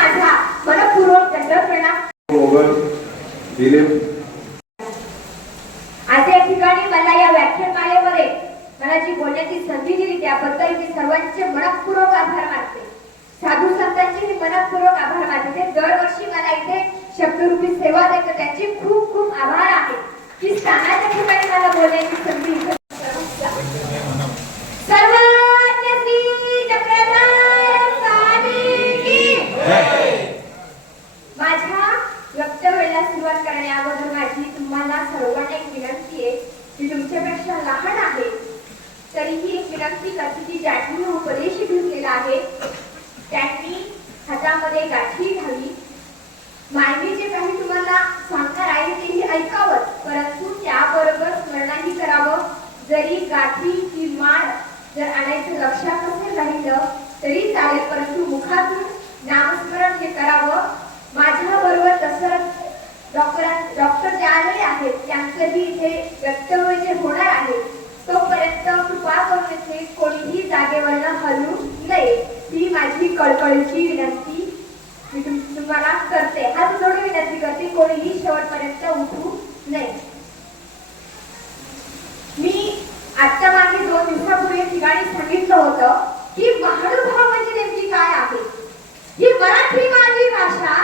माझा. मनपूर्वक दंड प्रणाम. मोगल दिलीप. आज या ठिकाणी मला या व्याख्यानमालेमध्ये मला जी बोलण्याची संधी दिली. त्याबद्दल मी सर्वांचे मनपूर्वक आभार मानते. साधू संतांचे मी मनपूर्वक आभार मानते. दरवर्षी मला इथे शब्दरूपी सेवा देतात. त्याचे खूप खूप आभार आहे. की स्थानाच्या ठिकाणी मला बोलण्याची संधी वक्तव्याला सुरुवात करण्याअगोदर माझी तुम्हाला सर्वांना एक विनंती आहे की तुमच्यापेक्षा लहान आहे. तरीही एक विनंती करते की ज्यांनी उपदेश घेतलेला आहे त्यांनी हातामध्ये गाठी घ्यावी मायने जे काही तुम्हाला सांगणार आहे तेही ऐकावं परंतु त्याबरोबर स्मरणही करावं. जरी गाठी की माळ जर आणायचं लक्षात असेल राहिलं तरी चालेल परंतु मुखातून नामस्मरण हे करावं. डॉक्टर डॉक्टर जे आलेले आहेत त्यांचंही इथे वक्तव्य जे होणार आहे तोपर्यंत कृपा करून इथे कोणीही जागेवरनं हलू नये. ही माझी कळकळीची विनंती मी तुम्हाला करते. हात जोडून विनंती करते कोणीही शेवटपर्यंत उठू नये. मी आजच्या मागे दोन दिवसापूर्वी ठिकाणी सांगितलं होतं की महानुभाव म्हणजे नेमकी काय आहे? ही मराठी माझी भाषा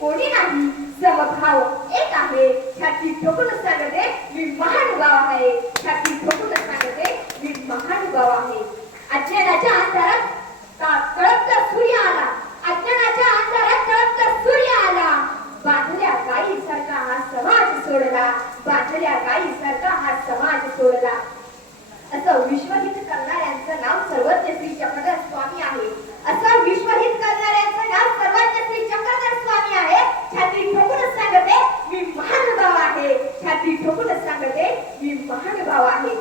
कोणी नाही. समभाव एक आहे. छाती ठोकून सांगते मी महानुभाव आहे. छाती ठोकून सांगते मी महानुभाव आहे. अज्ञानाच्या अंधारात ता- सूर्य आला. अज्ञानाच्या अंधारात तळपता सूर्य आला. बांधल्या गायीसारखा हा समाज सोडला. बांधल्या गायीसारखा हा समाज सोडला. असं विश्व करणाऱ्यांचं नाव सर्वज्ञ श्री चक्रधर स्वामी आहे असं विश्वहित करणाऱ्यांचं नाव सर्वज्ञ श्री चक्रधर स्वामी आहे छाती ठोकून सांगते मी महानुभाव आहे छाती ठोकून सांगते मी भाव आहे.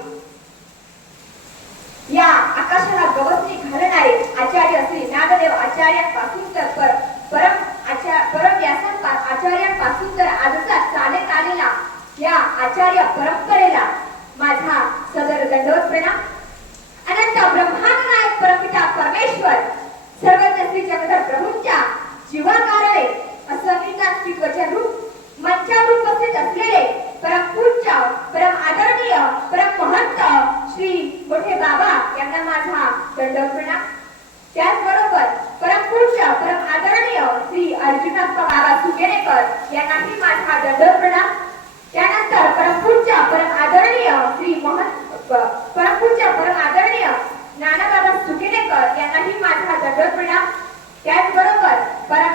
या आकाशाला गवसणी घालणारे आचार्य श्री नागदेव आचार्यांपासून तर पर परम आचार्य परम व्यासा आचार्यांपासून तर आजचा चालत आलेला या आचार्य परंपरेला माझा सदर दंडवत प्रणाम. अनंत ब्रह्मांड नायक परमपिता परमेश्वर सर्वज्ञ श्री जगधर प्रभूंच्या जीवाकारणे असं मी वचन रूप मंचावर उपस्थित असलेले परमपूज्य परम आदरणीय परम महंत श्री मोठे बाबा यांना दंडवणा त्याचबरोबर परमपुरुष परम आदरणीय श्री अर्जुनाप्पा बाबा सुगेनेकर यांनाही माझा दंडवत प्रणाम त्यानंतर परमपूज्य परम आदरणीय श्री महंत परमपूज्य परम आदरणीय नानाबाबा सुकेनेकर यांनाही माझा दंडवत प्रणाम परम